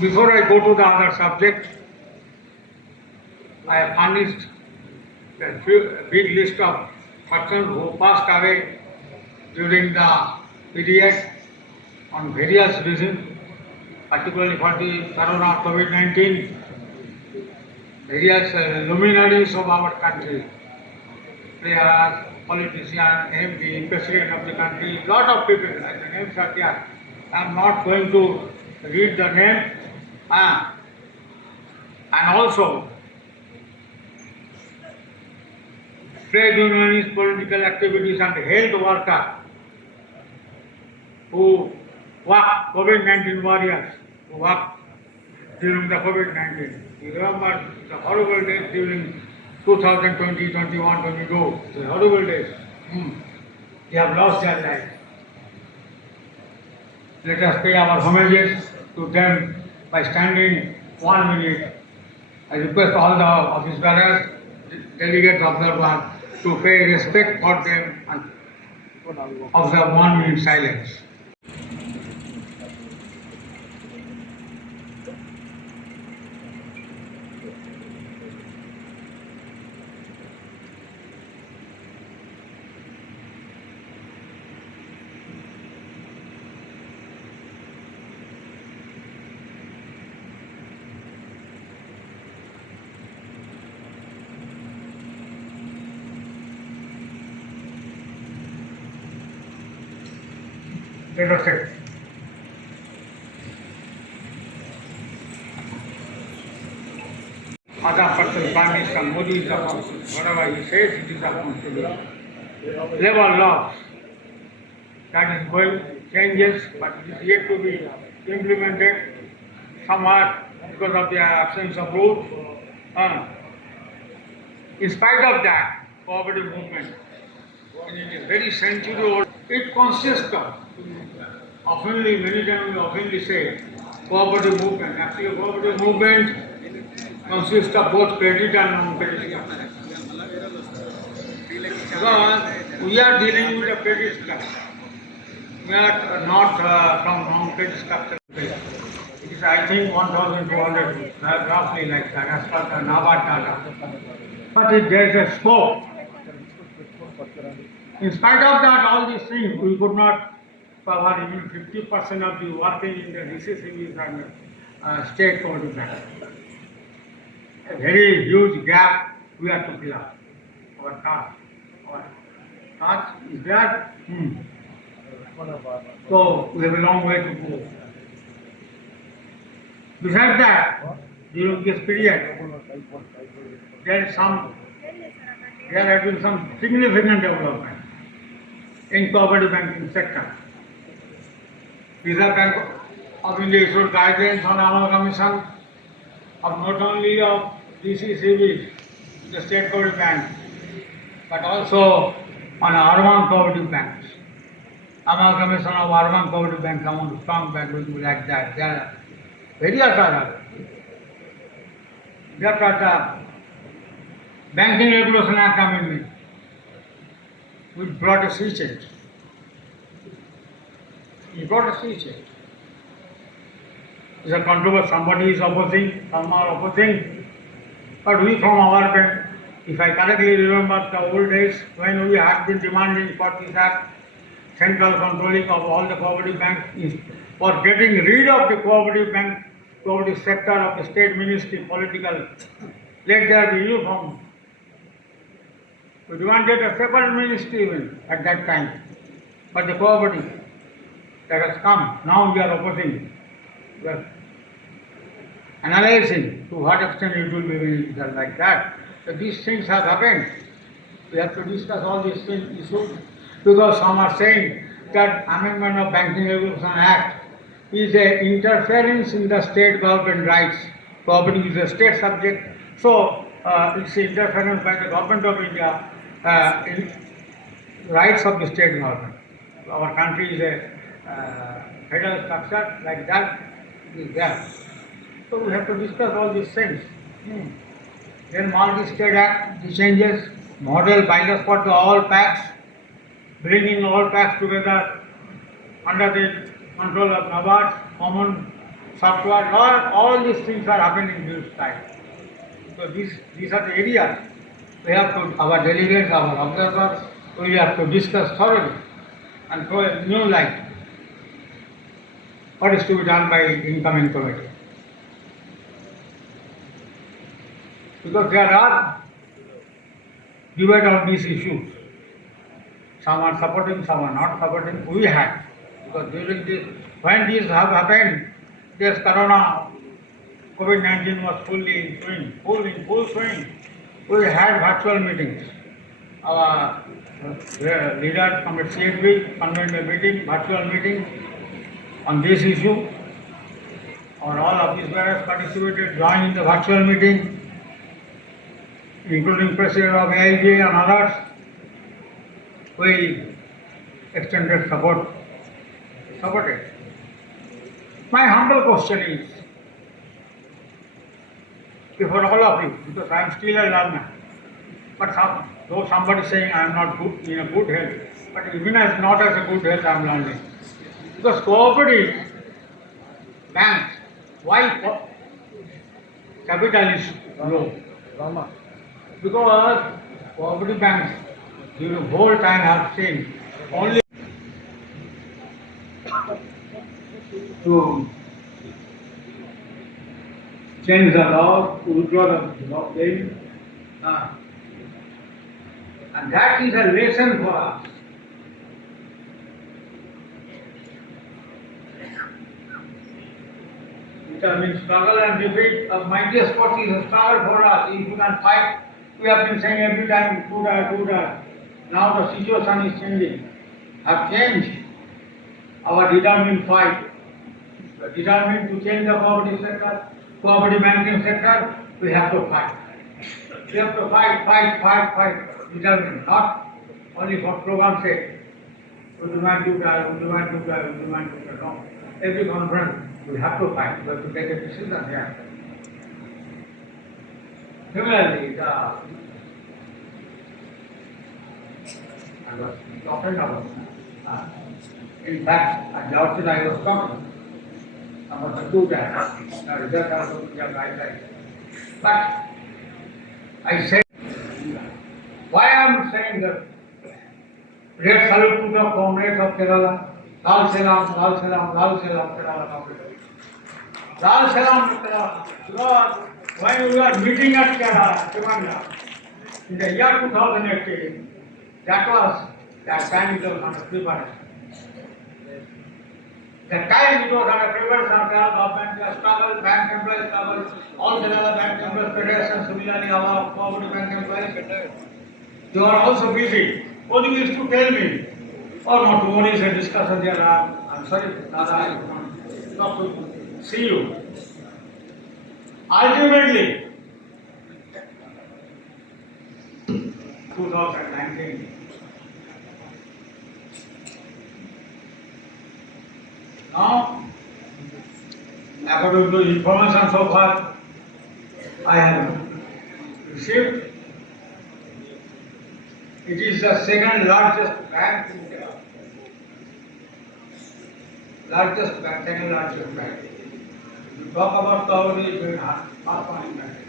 Before I go to the other subject, I have furnished a big list of persons who passed away during the period on various reasons, particularly for the corona COVID-19, various luminaries of our country, players, politicians, MP, president of the country, lot of people, and the names are there. I am not going to read the name. And also trade unionists, political activities and health workers who work, COVID-19 warriors who work during the COVID-19. You remember the horrible days during 2020, 21, 22, the horrible days. They have lost their lives. Let us pay our homages to them by standing 1 minute. I request all the office bearers, delegates, observers to pay respect for them and observe 1 minute silence. Let us check. Other person, Prime Minister Modi is responsible. Whatever he says, it is responsible. Labor laws, that is going changes, but it is yet to be implemented somewhat because of the absence of rules. In spite of that, cooperative movement, and it is very century old, it consists of, oftenly, many times we oftenly say, cooperative movement. Actually, cooperative movement consists of both credit and non-credit structure. Because we are dealing with a credit structure. We are not from non-credit structure. It is, I think, 1,200, roughly like that, as per the NABARD data. But there is a scope. In spite of that, all these things, we could not cover even 50% of the working in the DCCBs and state cooperative banks. A very huge gap we have to fill up. Our task is there. So we have a long way to go. Besides that, during this period, there has been some significant development in cooperative banking sector. Reserve Bank of India issued guidelines on amalgamation of not only of DCCBs, the state cooperative banks, but also on urban cooperative banks. Amalgamation of urban cooperative banks among strong banks will be like that. There are various other. There are the Banking Regulation Act amendment, which brought a sea change. It brought a sea change. It's a controversy. Somebody is opposing, some are opposing. But we from our bank, if I correctly remember the old days when we had been demanding for this act, central controlling of all the cooperative banks, for getting rid of the cooperative bank, cooperative sector of the state ministry, political, let there be uniform. We demanded a separate ministry even at that time. But the cooperative that has come, now we are opposing. We are analyzing to what extent it will be beneficial like that. So these things have happened. We have to discuss all these things issues because some are saying that amendment of Banking Regulation Act is an interference in the state government rights. Cooperative is a state subject, so it's interference by the government of India in rights of the state government. Our country is a federal structure like that. It is there. So we have to discuss all these things. Then Multi-State Act, the changes, model bylaws for the all packs, bringing all packs together under the control of NABARD, common software, all these things are happening in this time. So these are the areas we have to, our delegates, our observers, we have to discuss thoroughly and throw a new light. What is to be done by incoming committee? Because there are debate on these issues. Some are supporting, some are not supporting. We had, because during this, when these have happened, this Corona, COVID-19 was fully in full swing. We had virtual meetings. Our leader from the CFB convened a meeting, virtual meeting on this issue. Our all office bearers participated, joined in the virtual meeting, including President of AIJ and others. We extended supported. My humble question is, before all of you, because I am still a learner, but though somebody is saying I am not good in a good health, but even as not as a good health I am learning. Because cooperative banks, why capital is low? Because cooperative banks during the whole time have seen only to change the law, to withdraw the law claim. And that is a lesson for us. Which means struggle and defeat of mightiest force is a struggle for us. If you can fight, we have been saying every time, do that. Now the situation is changing. Have changed our determined fight. We are determined to change the cooperative sector, cooperative banking sector. We have to fight. We have to fight. Determined, not only for program sake. We demand to die. No. Every conference we have to fight. We have to take a decision here. Similarly, I was talking about. In fact, at the outset I was talking about the two times. The result also we have guidelines. But I said, why I am saying that? Great salute to the comrades of Kerala. Lal Salam, Kerala comrades. Lal Salam, Kerala. Because when we were meeting at Kerala, Trivandrum, in the year 2018, that time it was under preparation. That time it was under preparation, Kerala government struggle, bank employees struggle, all Kerala bank employees federation, similarly our cooperative bank employees. You are also busy. What you used to tell me? Oh, not to worry, a discussion there. I'm sorry, Dada, I not to see you. Ultimately, 2019. Now, according to information so far, I have received, it is the second largest bank in Kerala. Second largest bank. You talk about coverage, it's very hard, not one bank.